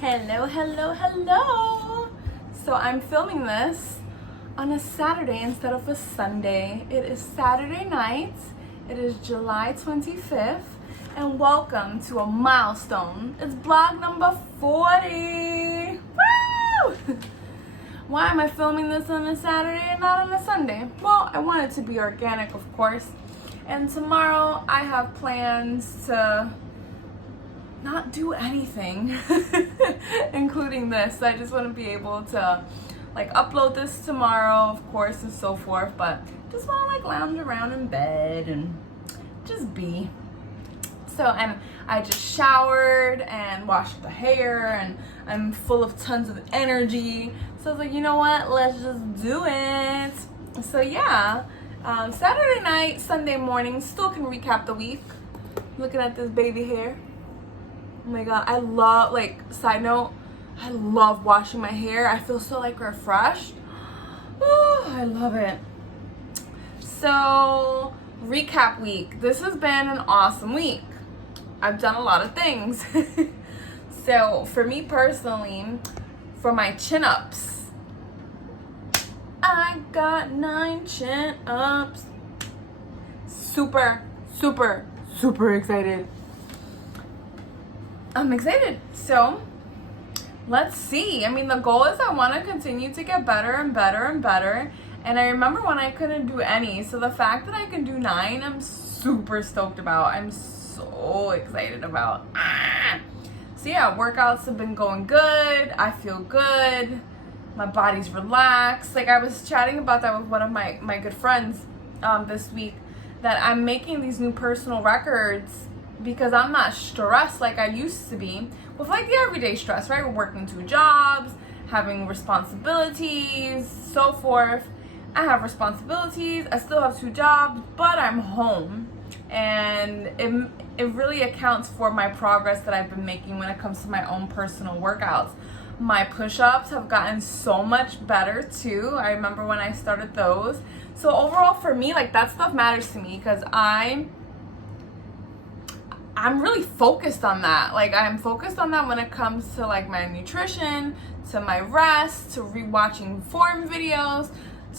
Hello, hello, hello. So I'm filming this on a Saturday instead of a Sunday. It is Saturday night. It is July 25th. And welcome to a milestone. It's vlog number 40. Woo! Why am I filming this on a Saturday and not on a Sunday? Well, I want it to be organic, of course. And tomorrow I have plans to not do anything, including this. I just want to be able to like upload this tomorrow, of course, and so forth. But just want to like lounge around in bed and just be. So, and I just showered and washed the hair, and I'm full of tons of energy. So I was like, you know what? Let's just do it. So yeah, Saturday night, Sunday morning, still can recap the week. Looking at this baby hair. Oh my god, I love, like, side note, I love washing my hair. I feel so like refreshed. Oh, I love it. So, recap week. This has been an awesome week. I've done a lot of things. So, for me personally, for my chin-ups, I got 9 chin-ups. Super, super, super excited. I'm excited. So let's see. I mean, the goal is I want to continue to get better and better and better. And I remember when I couldn't do any. So the fact that I can do 9, I'm super stoked about. I'm so excited about. So yeah, workouts have been going good. I feel good. My body's relaxed. Like, I was chatting about that with one of my good friends this week, that I'm making these new personal records because I'm not stressed like I used to be with like the everyday stress, right? We're working 2 jobs, having responsibilities, so forth. I have responsibilities, I still have 2 jobs, but I'm home. And it really accounts for my progress that I've been making when it comes to my own personal workouts. My push-ups have gotten so much better too. I remember when I started those. So overall for me, like, that stuff matters to me because I'm really focused on that. Like, I'm focused on that when it comes to like my nutrition, to my rest, to rewatching form videos,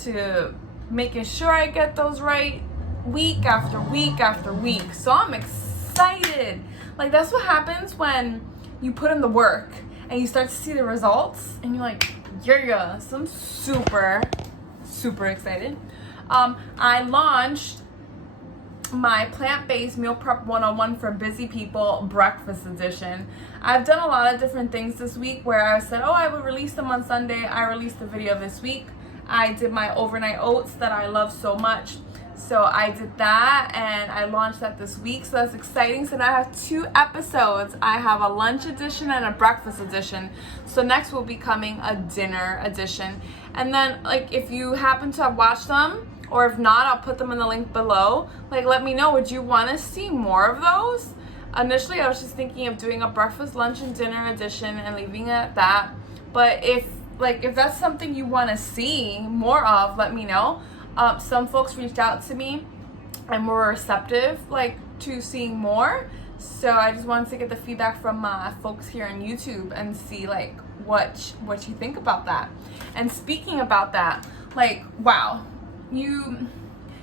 to making sure I get those right week after week after week. So I'm excited. Like, that's what happens when you put in the work and you start to see the results and you're like, yeah. So I'm super, super excited. I launched my plant-based meal prep 101 for busy people breakfast edition. I've done a lot of different things this week where I said, oh, I would release them on Sunday. I released the video this week. I did my overnight oats that I love so much. So I did that and I launched that this week. So that's exciting. So now I have 2 episodes. I have a lunch edition and a breakfast edition. So next will be coming a dinner edition. And then, like, if you happen to have watched them, or if not, I'll put them in the link below. Like, let me know, would you want to see more of those? Initially, I was just thinking of doing a breakfast, lunch, and dinner edition and leaving it at that. But if that's something you want to see more of, let me know. Some folks reached out to me and were receptive, like, to seeing more. So I just wanted to get the feedback from folks here on YouTube and see, like, what you think about that. And speaking about that, like, wow. You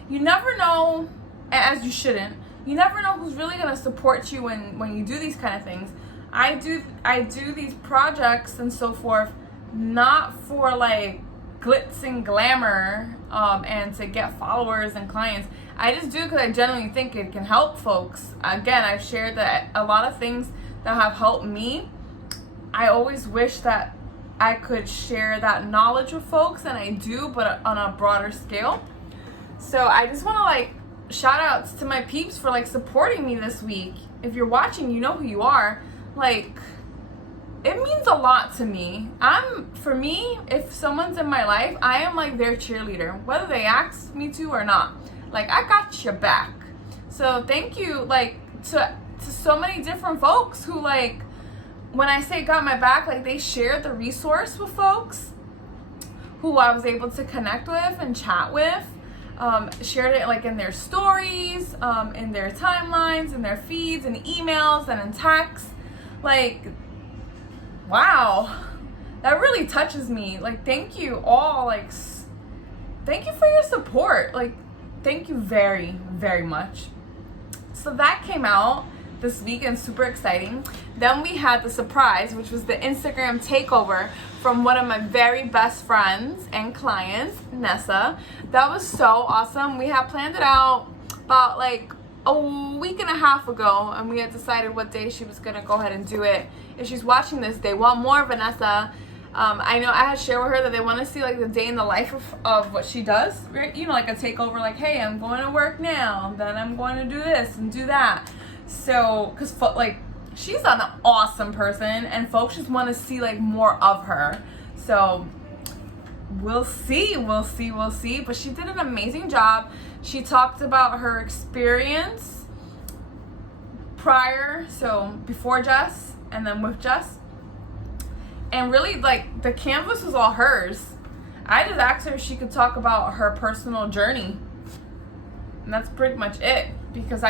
never know, as you shouldn't, you never know who's really going to support you when you do these kind of things. I do these projects and so forth not for like glitz and glamour and to get followers and clients. I just do it because I genuinely think it can help folks. Again, I've shared that a lot of things that have helped me. I always wish that I could share that knowledge with folks, and I do, but on a broader scale. So I just want to like shout outs to my peeps for like supporting me this week. If you're watching, you know who you are. Like, it means a lot to me. For me, if someone's in my life, I am like their cheerleader, whether they ask me to or not. Like, I got your back. So thank you, like, to so many different folks who, like, when I say got my back, like, they shared the resource with folks who I was able to connect with and chat with, shared it like in their stories, in their timelines, in their feeds, in emails, and in texts. Like, wow, that really touches me. Like, thank you all. Like, thank you for your support. Like, thank you very, very much. So that came out this week and super exciting. Then we had the surprise, which was the Instagram takeover from one of my very best friends and clients, Nessa. That was so awesome. We had planned it out about like a week and a half ago, and we had decided what day she was gonna go ahead and do it. If she's watching this, they want more Vanessa. I know I had shared with her that they want to see like the day in the life of what she does, right? You know, like a takeover, like, hey, I'm going to work now, then I'm going to do this and do that. So, because like she's an awesome person, and folks just want to see like more of her. So we'll see. But she did an amazing job. She talked about her experience prior, so before Jess and then with Jess. And really, like, the canvas was all hers. I just asked her if she could talk about her personal journey. And that's pretty much it. Because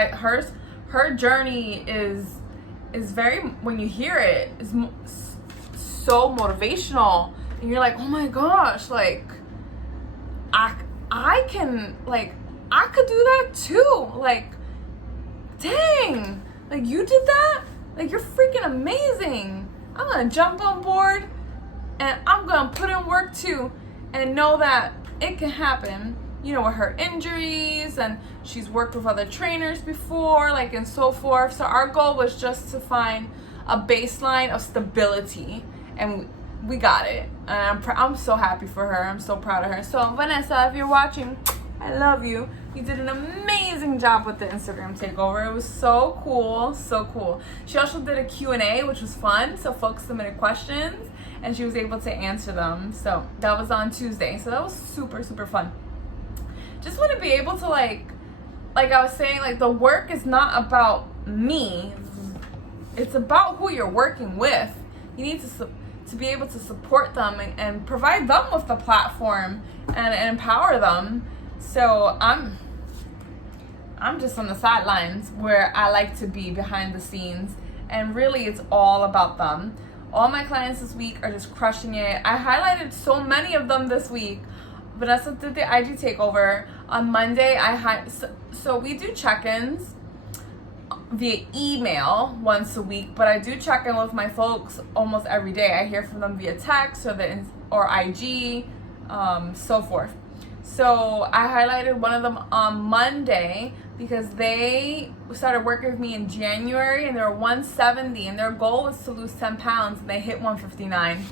her journey is very, when you hear it, is so motivational. And you're like, oh my gosh, like, I can, like, I could do that too. Like, dang, like, you did that? Like, you're freaking amazing. I'm gonna jump on board and I'm gonna put in work too and know that it can happen, you know, with her injuries, and she's worked with other trainers before, like, and so forth. So our goal was just to find a baseline of stability, and we got it. And I'm so happy for her. I'm so proud of her. So Vanessa, if you're watching, I love you. You did an amazing job with the Instagram takeover. It was so cool, so cool. She also did a Q&A, which was fun. So folks submitted questions and she was able to answer them. So that was on Tuesday. So that was super, super fun. Just want to be able to like I was saying, like, the work is not about me. It's about who you're working with. You need to be able to support them and provide them with the platform and empower them. So I'm just on the sidelines where I like to be, behind the scenes, and really it's all about them. All my clients this week are just crushing it. I highlighted so many of them this week. Vanessa did the IG takeover. On Monday, so we do check-ins via email once a week, but I do check in with my folks almost every day. I hear from them via text or IG, so forth. So I highlighted one of them on Monday because they started working with me in January and they're 170 and their goal was to lose 10 pounds and they hit 159.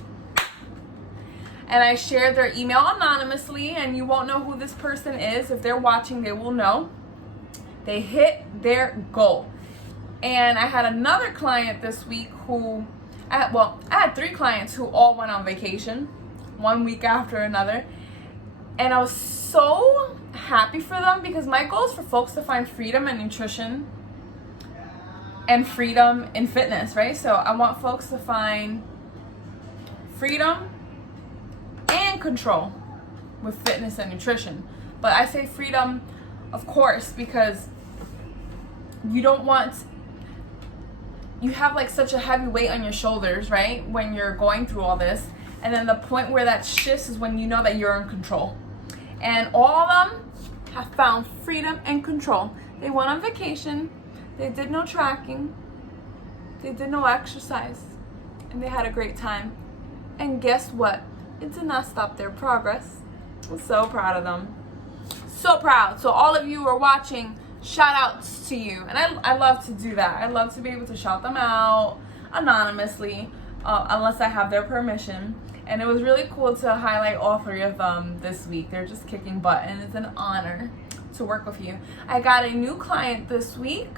And I shared their email anonymously, and you won't know who this person is. If they're watching, they will know. They hit their goal. And I had another client this week I had 3 clients who all went on vacation, one week after another. And I was so happy for them because my goal is for folks to find freedom in nutrition and freedom in fitness, right? So I want folks to find freedom and control with fitness and nutrition. But I say freedom, of course, because you have like such a heavy weight on your shoulders, right? When you're going through all this. And then the point where that shifts is when you know that you're in control. And all of them have found freedom and control. They went on vacation. They did no tracking. They did no exercise. And they had a great time. And guess what? It did not stop their progress. I'm so proud of them. So proud. So all of you who are watching, shout outs to you. And I love to do that. I love to be able to shout them out anonymously, unless I have their permission. And it was really cool to highlight all 3 of them this week. They're just kicking butt, and it's an honor to work with you. I got a new client this week,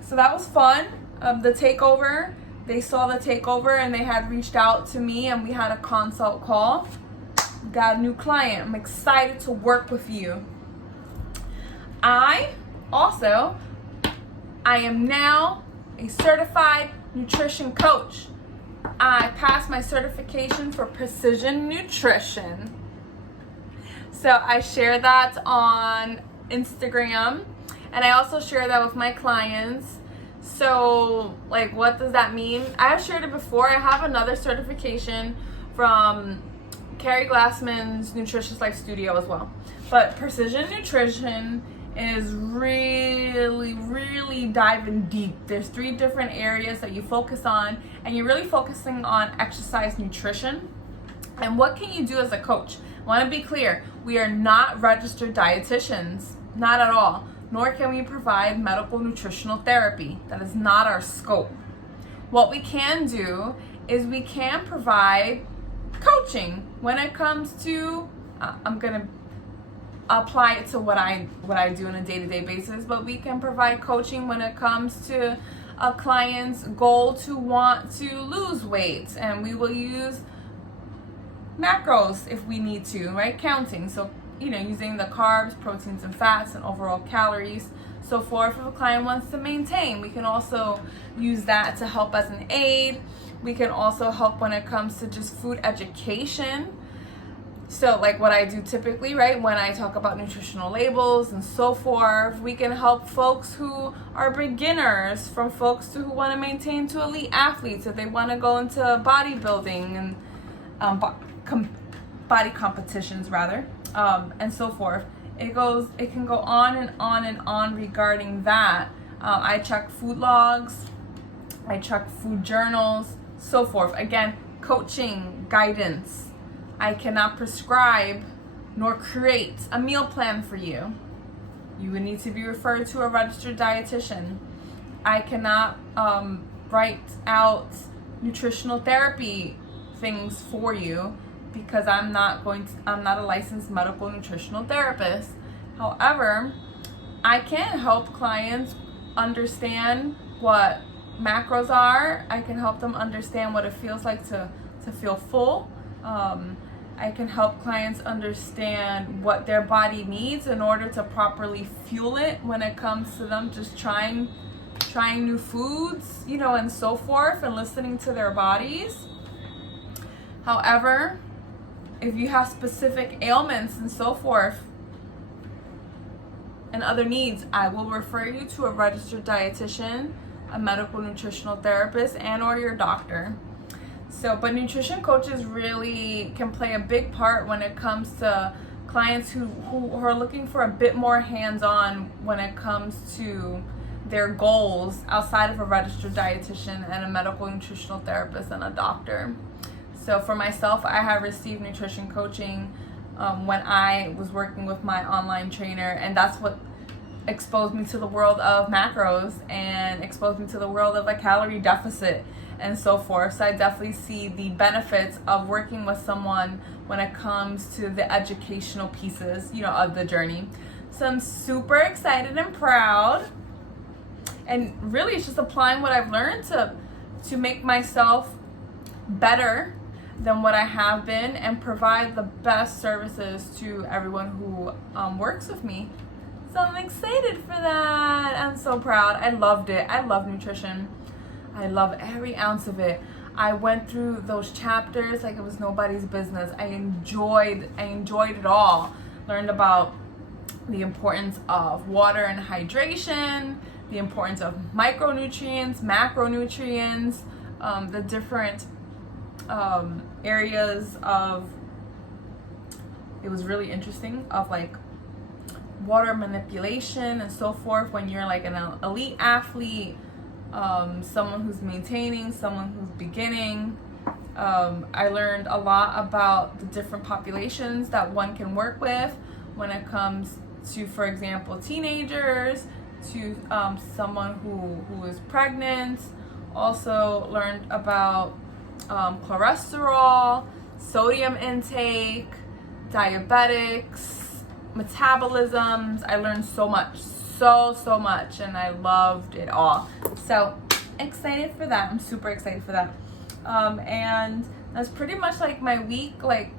so that was fun. The takeover, they saw the takeover and they had reached out to me and we had a consult call. Got a new client. I'm excited to work with you. I am now a certified nutrition coach. I passed my certification for precision nutrition. So I share that on Instagram, and I also share that with my clients. So, like, what does that mean? I have shared it before. I have another certification from Carrie Glassman's Nutritious Life Studio as well. But precision nutrition is really diving deep. There's 3 different areas that you focus on, and you're really focusing on exercise nutrition. And what can you do as a coach? I want to be clear, we are not registered dietitians, not at all, nor can we provide medical nutritional therapy. That is not our scope. What we can do is we can provide coaching when it comes to, I'm going to apply it to what I do on a day-to-day basis, but we can provide coaching when it comes to a client's goal to want to lose weight, and we will use macros if we need to, right? Counting, so using the carbs, proteins, and fats, and overall calories, so forth. If a client wants to maintain, we can also use that to help as an aid. We can also help when it comes to just food education. So like what I do typically, right, when I talk about nutritional labels and so forth, we can help folks who are beginners from folks who want to maintain to elite athletes, if they want to go into bodybuilding and body competitions rather, and so forth. It can go on and on and on regarding that. I check food logs, I check food journals, so forth. Again, coaching, guidance. I cannot prescribe nor create a meal plan for you. You would need to be referred to a registered dietitian. I cannot write out nutritional therapy things for you because I'm not a licensed medical nutritional therapist. However, I can help clients understand what macros are. I can help them understand what it feels like to feel full. I can help clients understand what their body needs in order to properly fuel it when it comes to them just trying new foods, and so forth, and listening to their bodies. However, if you have specific ailments and so forth and other needs, I will refer you to a registered dietitian, a medical nutritional therapist, and or your doctor. But nutrition coaches really can play a big part when it comes to clients who are looking for a bit more hands-on when it comes to their goals outside of a registered dietitian and a medical nutritional therapist and a doctor. So for myself, I have received nutrition coaching when I was working with my online trainer, and that's what exposed me to the world of macros and exposed me to the world of a calorie deficit and so forth. So I definitely see the benefits of working with someone when it comes to the educational pieces, of the journey. So I'm super excited and proud. And really it's just applying what I've learned to make myself better than what I have been and provide the best services to everyone who works with me. So I'm excited for that. I'm so proud. I loved it. I love nutrition. I love every ounce of it. I went through those chapters like it was nobody's business. I enjoyed it all. Learned about the importance of water and hydration, the importance of micronutrients, macronutrients, the different areas of, it was really interesting, of like water manipulation and so forth when you're like an elite athlete, someone who's maintaining, someone who's beginning. I learned a lot about the different populations that one can work with when it comes to, for example, teenagers, to someone who is pregnant. Also learned about cholesterol, sodium intake, diabetics, metabolisms. I learned so much, so much, and I loved it all. So excited for that. I'm super excited for that. And that's pretty much like my week, like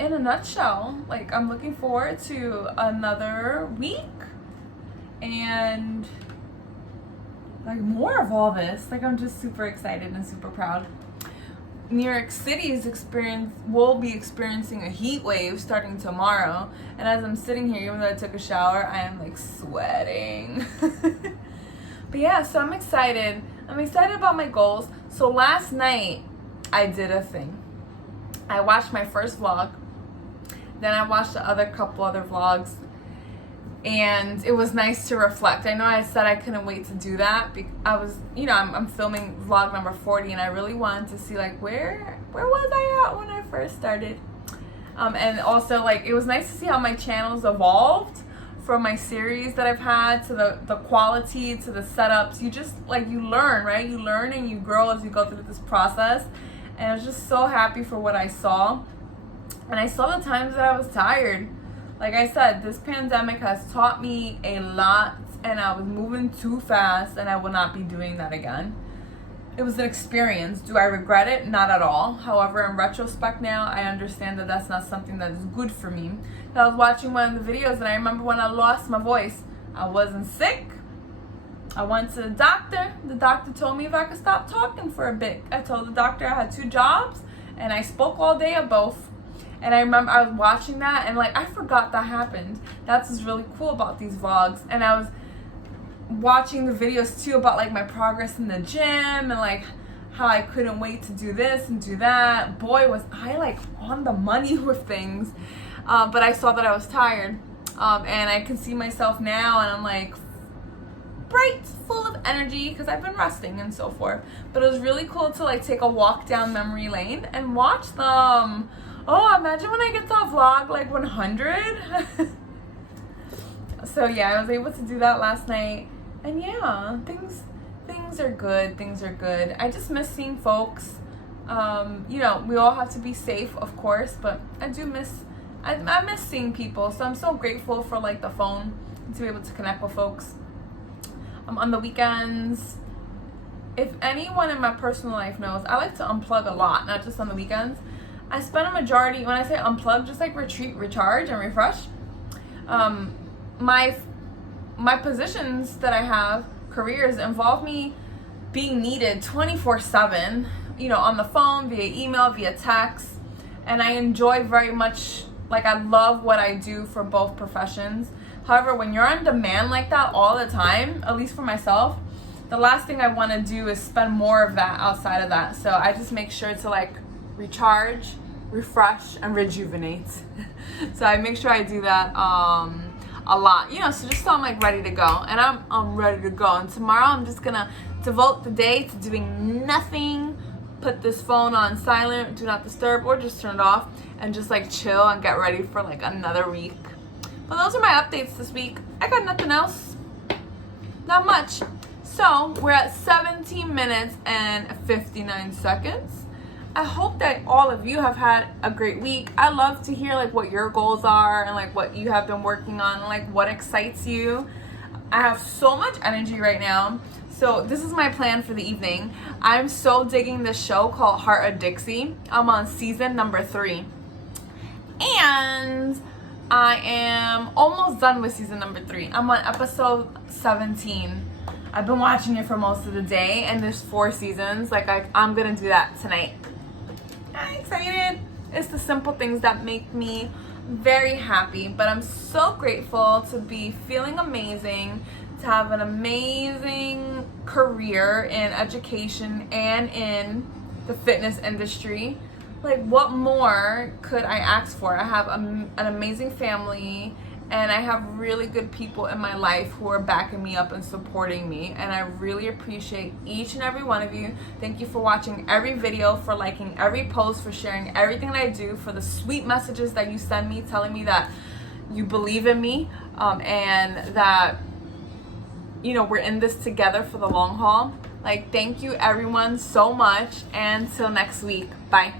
in a nutshell. Like I'm looking forward to another week and like more of all this. Like I'm just super excited and super proud. New York City's will be experiencing a heat wave starting tomorrow, and as I'm sitting here, even though I took a shower, I am like sweating But yeah, so I'm excited. I'm excited about my goals. So last night, I did a thing. I watched my first vlog. Then I watched the couple other vlogs. And it was nice to reflect. I know I said I couldn't wait to do that. I was, I'm filming vlog number 40, and I really wanted to see, like, where was I at when I first started? And also, like, it was nice to see how my channel's evolved from my series that I've had to the quality, to the setups. You just, like, you learn, right? You learn and you grow as you go through this process. And I was just so happy for what I saw. And I saw the times that I was tired. Like I said, this pandemic has taught me a lot, and I was moving too fast, and I will not be doing that again. It was an experience. Do I regret it? Not at all. However, in retrospect now, I understand that that's not something that is good for me. I was watching one of the videos, and I remember when I lost my voice. I wasn't sick. I went to the doctor. The doctor told me if I could stop talking for a bit. I told the doctor I had 2 jobs, and I spoke all day at both. And I remember I was watching that, and, like, I forgot that happened. That's what's really cool about these vlogs. And I was watching the videos too about, like, my progress in the gym, and, like, how I couldn't wait to do this and do that. Boy, was I, like, on the money with things. But I saw that I was tired. And I can see myself now, and I'm, like, bright, full of energy, because I've been resting and so forth. But it was really cool to, like, take a walk down memory lane and watch them. Oh, imagine when I get to vlog like 100. So yeah, I was able to do that last night. And yeah, things are good. Things are good. I just miss seeing folks. We all have to be safe, of course, but I miss seeing people. So I'm so grateful for, like, the phone, to be able to connect with folks. On the weekends, if anyone in my personal life knows, I like to unplug a lot, not just on the weekends. I spend a majority, when I say unplug, just like retreat, recharge, and refresh. My positions that I have, careers, involve me being needed 24/7, on the phone, via email, via text. And I enjoy very much, like, I love what I do for both professions. However, when you're on demand like that all the time, at least for myself, the last thing I want to do is spend more of that outside of that. So I just make sure to, like, recharge, refresh, and rejuvenate. So I make sure I do that a lot, so just so I'm, like, ready to go. And I'm ready to go. And tomorrow I'm just gonna devote the day to doing nothing, put this phone on silent, do not disturb, or just turn it off, and just, like, chill and get ready for, like, another week. But those are my updates this week. I got nothing else. Not much. So we're at 17 minutes and 59 seconds. I hope that all of you have had a great week. I love to hear, like, what your goals are, and, like, what you have been working on, and, like, what excites you. I have so much energy right now. So this is my plan for the evening. I'm so digging this show called Heart of Dixie. I'm on season number 3. And I am almost done with season number 3. I'm on episode 17. I've been watching it for most of the day, and there's 4 seasons. Like, I'm gonna do that tonight. I'm excited. It's the simple things that make me very happy. But I'm so grateful to be feeling amazing, to have an amazing career in education and in the fitness industry. Like, what more could I ask for? I have an amazing family, and I have really good people in my life who are backing me up and supporting me, and I really appreciate each and every one of you. Thank you for watching every video, for liking every post, for sharing everything that I do, for the sweet messages that you send me telling me that you believe in me, and that, we're in this together for the long haul. Like, thank you everyone so much, and till next week. Bye.